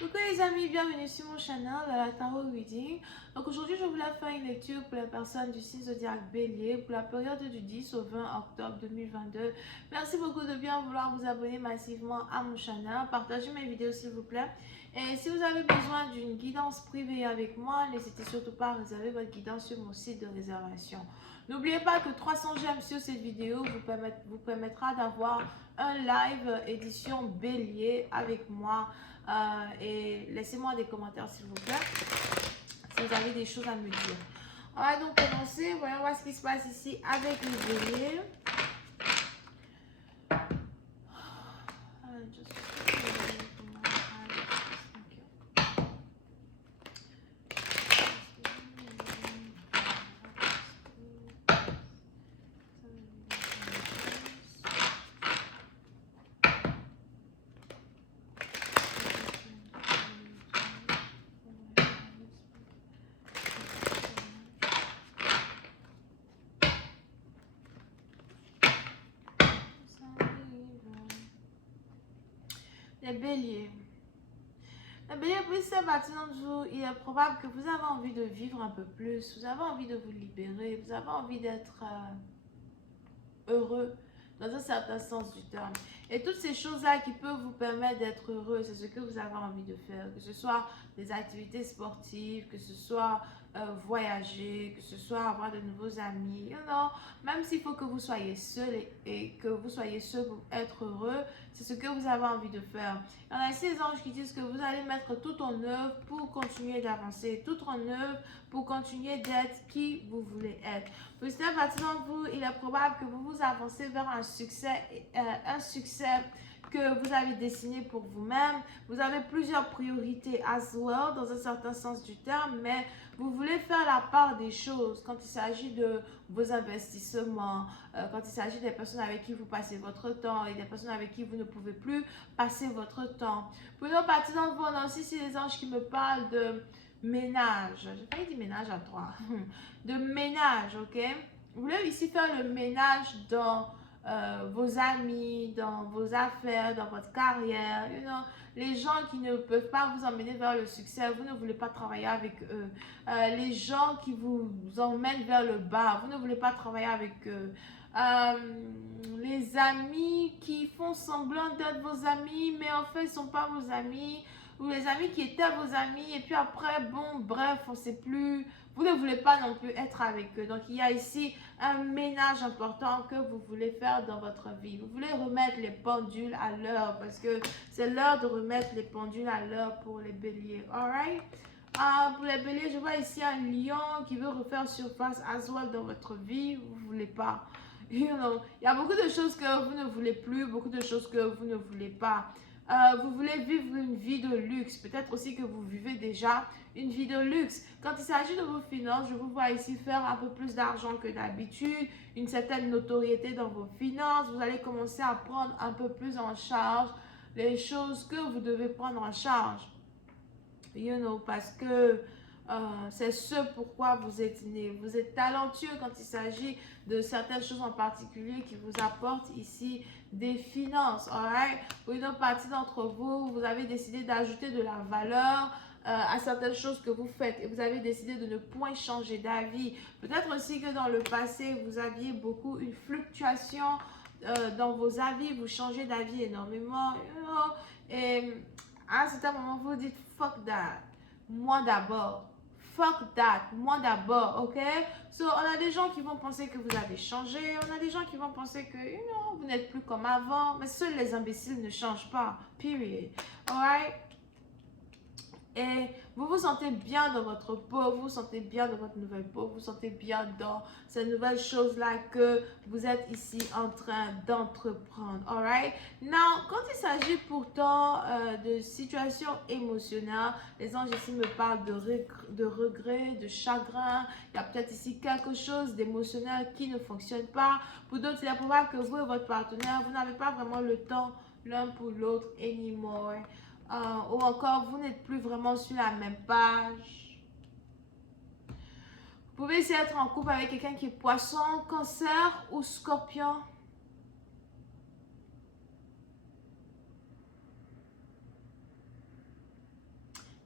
Coucou les amis, bienvenue sur mon channel la Tarot Reading. Donc aujourd'hui je voulais faire une lecture pour les personnes du signe zodiaque Bélier pour la période du 10 au 20 octobre 2022. Merci beaucoup de bien vouloir vous abonner massivement à mon channel, partagez mes vidéos s'il vous plaît. Et si vous avez besoin d'une guidance privée avec moi, n'hésitez surtout pas à réserver votre guidance sur mon site de réservation. N'oubliez pas que 300 j'aime sur cette vidéo vous permettra d'avoir un live édition Bélier avec moi. Et laissez-moi des commentaires s'il vous plaît si vous avez des choses à me dire. On va donc commencer. Voyons voir ce qui se passe ici avec les béliers. Les béliers. Les béliers, pour cette partie d'entre vous, il est probable que vous avez envie de vivre un peu plus, vous avez envie de vous libérer, vous avez envie d'être heureux dans un certain sens du terme. Et toutes ces choses-là qui peuvent vous permettre d'être heureux, c'est ce que vous avez envie de faire. Que ce soit des activités sportives, que ce soit voyager, que ce soit avoir de nouveaux amis. You know, même s'il faut que vous soyez seul et que vous soyez seul pour être heureux, c'est ce que vous avez envie de faire. Il y en a ces anges qui disent que vous allez mettre tout en œuvre pour continuer d'avancer, tout en œuvre pour continuer d'être qui vous voulez être. Pour cette partie d'entre vous, il est probable que vous vous avancez vers un succès que vous avez dessiné pour vous-même. Vous avez plusieurs priorités as well, dans un certain sens du terme, mais vous voulez faire la part des choses quand il s'agit de vos investissements, quand il s'agit des personnes avec qui vous passez votre temps et des personnes avec qui vous ne pouvez plus passer votre temps. Pour une autre partie d'entre vous, on a aussi les anges qui me parlent de ménage. J'ai failli dire ménage à trois. De ménage, ok? Vous voulez ici faire le ménage dans vos amis, dans vos affaires, dans votre carrière, you know, les gens qui ne peuvent pas vous emmener vers le succès, vous ne voulez pas travailler avec eux, les gens qui vous emmènent vers le bas, vous ne voulez pas travailler avec eux, les amis qui font semblant d'être vos amis, mais en fait, ils ne sont pas vos amis, ou les amis qui étaient vos amis, et puis après, bon, bref, on ne sait plus, vous ne voulez pas non plus être avec eux. Donc, il y a ici un ménage important que vous voulez faire dans votre vie. Vous voulez remettre les pendules à l'heure parce que c'est l'heure de remettre les pendules à l'heure pour les béliers. Alright? Pour les béliers, je vois ici un lion qui veut refaire surface as well dans votre vie. Vous ne voulez pas. You know, il y a beaucoup de choses que vous ne voulez plus, beaucoup de choses que vous ne voulez pas. Vous voulez vivre une vie de luxe. Peut-être aussi que vous vivez déjà une vie de luxe. Quand il s'agit de vos finances, je vous vois ici faire un peu plus d'argent que d'habitude, une certaine notoriété dans vos finances. Vous allez commencer à prendre un peu plus en charge les choses que vous devez prendre en charge. You know, parce que c'est ce pourquoi vous êtes né. Vous êtes talentueux quand il s'agit de certaines choses en particulier qui vous apportent ici des finances. Alright? Pour une autre partie d'entre vous, vous avez décidé d'ajouter de la valeur à certaines choses que vous faites et vous avez décidé de ne point changer d'avis. Peut-être aussi que dans le passé, vous aviez beaucoup une fluctuation dans vos avis, vous changez d'avis énormément. You know, et à un certain moment, vous dites fuck that, moi d'abord. Fuck that, moi d'abord, ok? So, on a des gens qui vont penser que vous avez changé, on a des gens qui vont penser que, you know, vous n'êtes plus comme avant, mais seuls les imbéciles ne changent pas, period. Alright? Et vous vous sentez bien dans votre peau, vous vous sentez bien dans votre nouvelle peau, vous vous sentez bien dans ces nouvelles choses-là que vous êtes ici en train d'entreprendre. Alright? Now, quand il s'agit pourtant de situations émotionnelles, les anges ici me parlent de regret, de chagrin. Il y a peut-être ici quelque chose d'émotionnel qui ne fonctionne pas. Pour d'autres, il est probable que vous et votre partenaire, vous n'avez pas vraiment le temps l'un pour l'autre anymore. Ou encore vous n'êtes plus vraiment sur la même page. Vous pouvez essayer d'être en couple avec quelqu'un qui est poisson, cancer ou scorpion.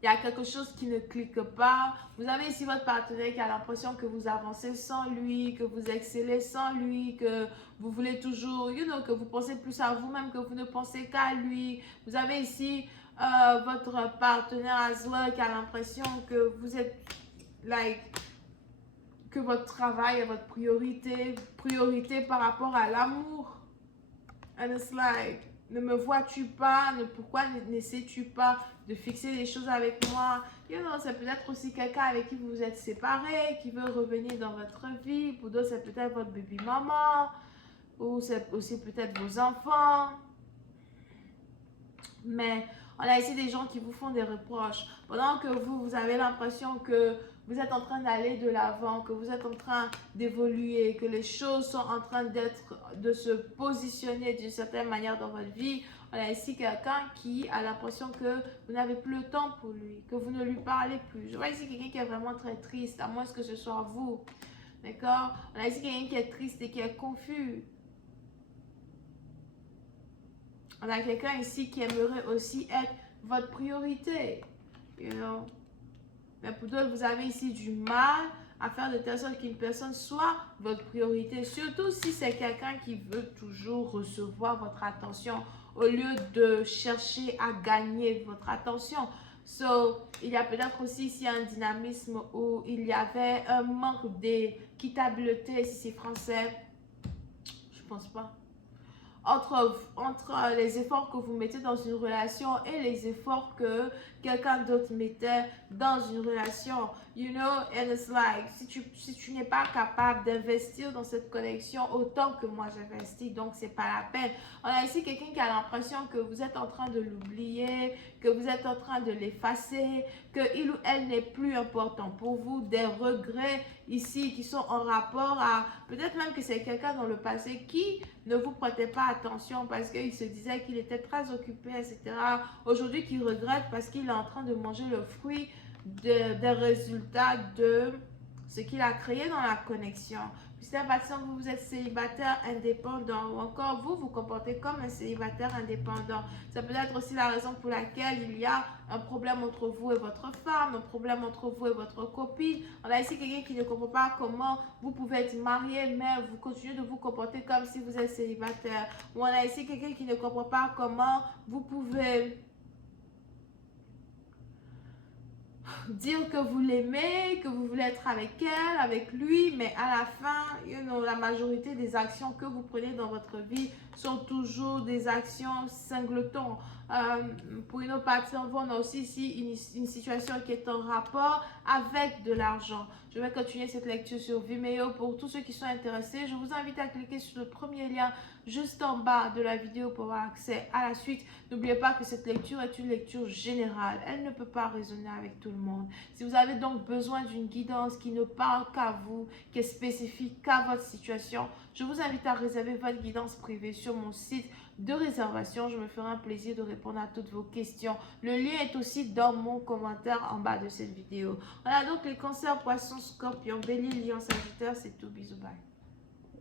il y a quelque chose qui ne clique pas. Vous avez ici votre partenaire qui a l'impression que vous avancez sans lui, que vous excellez sans lui, que vous voulez toujours, que vous pensez plus à vous-même, que vous ne pensez qu'à lui. Vous avez ici votre partenaire as well qui a l'impression que vous êtes, que votre travail est votre priorité par rapport à l'amour. And it's like, ne me vois-tu pas? Pourquoi n'essaies-tu pas de fixer les choses avec moi? C'est peut-être aussi quelqu'un avec qui vous vous êtes séparés, qui veut revenir dans votre vie. Pour d'autres, c'est peut-être votre baby maman, ou c'est aussi peut-être vos enfants. Mais on a ici des gens qui vous font des reproches. Pendant que vous avez l'impression que vous êtes en train d'aller de l'avant, que vous êtes en train d'évoluer, que les choses sont en train de se positionner d'une certaine manière dans votre vie. On a ici quelqu'un qui a l'impression que vous n'avez plus le temps pour lui, que vous ne lui parlez plus. Je vois ici quelqu'un qui est vraiment très triste, à moins que ce soit vous. D'accord? On a ici quelqu'un qui est triste et qui est confus. On a quelqu'un ici qui aimerait aussi être votre priorité. Mais pour d'autres, vous avez ici du mal à faire de telle sorte qu'une personne soit votre priorité. Surtout si c'est quelqu'un qui veut toujours recevoir votre attention au lieu de chercher à gagner votre attention. Il y a peut-être aussi ici un dynamisme où il y avait un manque d'équitabilité, si c'est français. Je pense pas. Entre les efforts que vous mettez dans une relation et les efforts que quelqu'un d'autre mettait dans une relation. And it's like, si tu n'es pas capable d'investir dans cette connexion autant que moi j'investis, donc c'est pas la peine. On a ici quelqu'un qui a l'impression que vous êtes en train de l'oublier, que vous êtes en train de l'effacer, que il ou elle n'est plus important pour vous, des regrets ici qui sont en rapport à, peut-être même que c'est quelqu'un dans le passé qui ne vous prêtait pas attention parce qu'il se disait qu'il était très occupé, etc. Aujourd'hui, qu'il regrette parce qu'il est en train de manger le fruit des résultats de ce qu'il a créé dans la connexion. Puis c'est par exemple vous êtes célibataire indépendant ou encore vous vous comportez comme un célibataire indépendant. Ça peut être aussi la raison pour laquelle il y a un problème entre vous et votre femme, un problème entre vous et votre copine. On a ici quelqu'un qui ne comprend pas comment vous pouvez être marié mais vous continuez de vous comporter comme si vous êtes célibataire. Ou on a ici quelqu'un qui ne comprend pas comment vous pouvez dire que vous l'aimez, que vous voulez être avec elle, avec lui, mais à la fin, la majorité des actions que vous prenez dans votre vie sont toujours des actions singletons. Pour une autre partie, on a aussi ici une situation qui est en rapport avec de l'argent. Je vais continuer cette lecture sur Vimeo. Pour tous ceux qui sont intéressés, je vous invite à cliquer sur le premier lien juste en bas de la vidéo pour avoir accès à la suite. N'oubliez pas que cette lecture est une lecture générale. Elle ne peut pas résonner avec tout le monde. Si vous avez donc besoin d'une guidance qui ne parle qu'à vous, qui est spécifique qu'à votre situation, je vous invite à réserver votre guidance privée sur mon site de réservation. Je me ferai un plaisir de répondre à toutes vos questions. Le lien est aussi dans mon commentaire en bas de cette vidéo. Voilà donc les cancers, poissons, scorpions, bélier, lion, sagittaire. C'est tout. Bisous, bye.